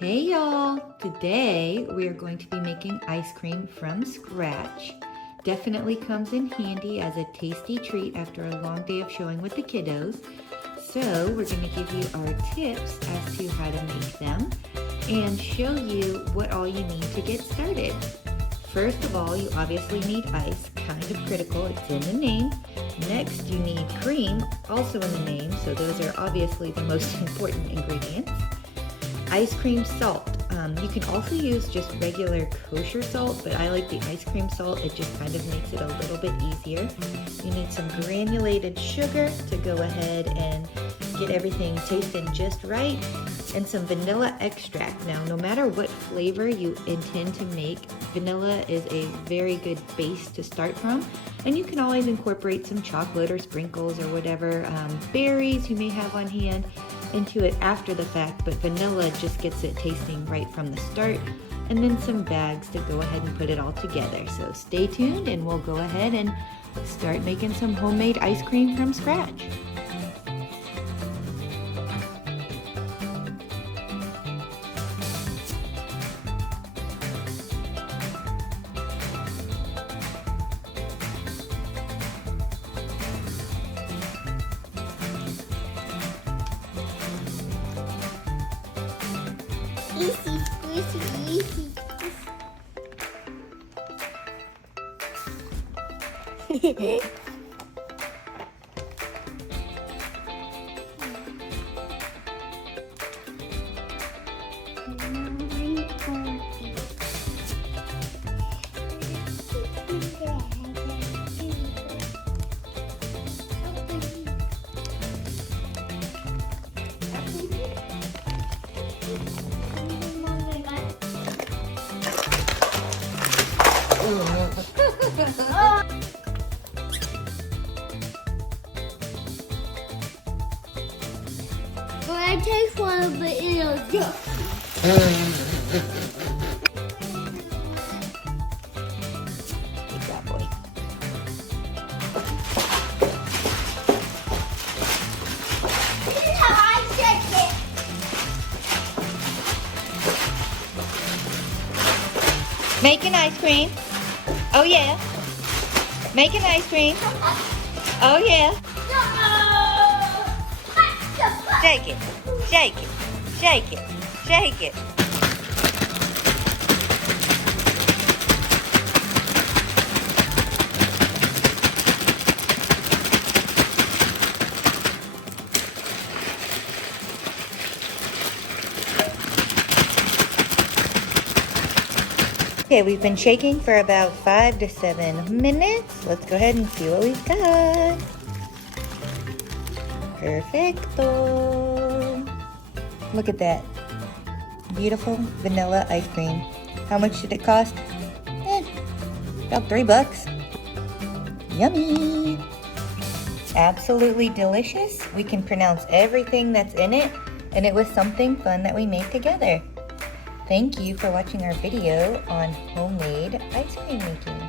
Hey y'all! Today we are going to be making ice cream from scratch. Definitely comes in handy as a tasty treat after a long day of showing with the kiddos. So we're going to give you our tips as to how to make them and show you what all you need to get started. First of all, you obviously need ice, kind of critical, it's in the name. Next, you need cream, also in the name, so those are obviously the most important ingredients. Ice cream salt. You can also use just regular kosher salt, but I like the ice cream salt. It just kind of makes it a little bit easier. You need some granulated sugar to go ahead and get everything tasting just right, and some vanilla extract. Now, no matter what flavor you intend to make, vanilla is a very good base to start from, and you can always incorporate some chocolate or sprinkles or whatever berries you may have on hand into it after the fact, but vanilla just gets it tasting right from the start, and then some bags to go ahead and put it all together. So stay tuned and we'll go ahead and start making some homemade ice cream from scratch. Easy squeezy, easy squeezy. When I taste one of it, it'll Good job, boy. This is how I shake it. Making ice cream. Oh yeah. Making ice cream. Oh yeah. Shake it. Shake it. Shake it. Shake it. Okay, we've been shaking for about 5 to 7 minutes. Let's go ahead and see what we've got. Perfecto. Look at that. Beautiful vanilla ice cream. How much did it cost? About $3. Yummy. Absolutely delicious. We can pronounce everything that's in it, and it was something fun that we made together. Thank you for watching our video on homemade ice cream making.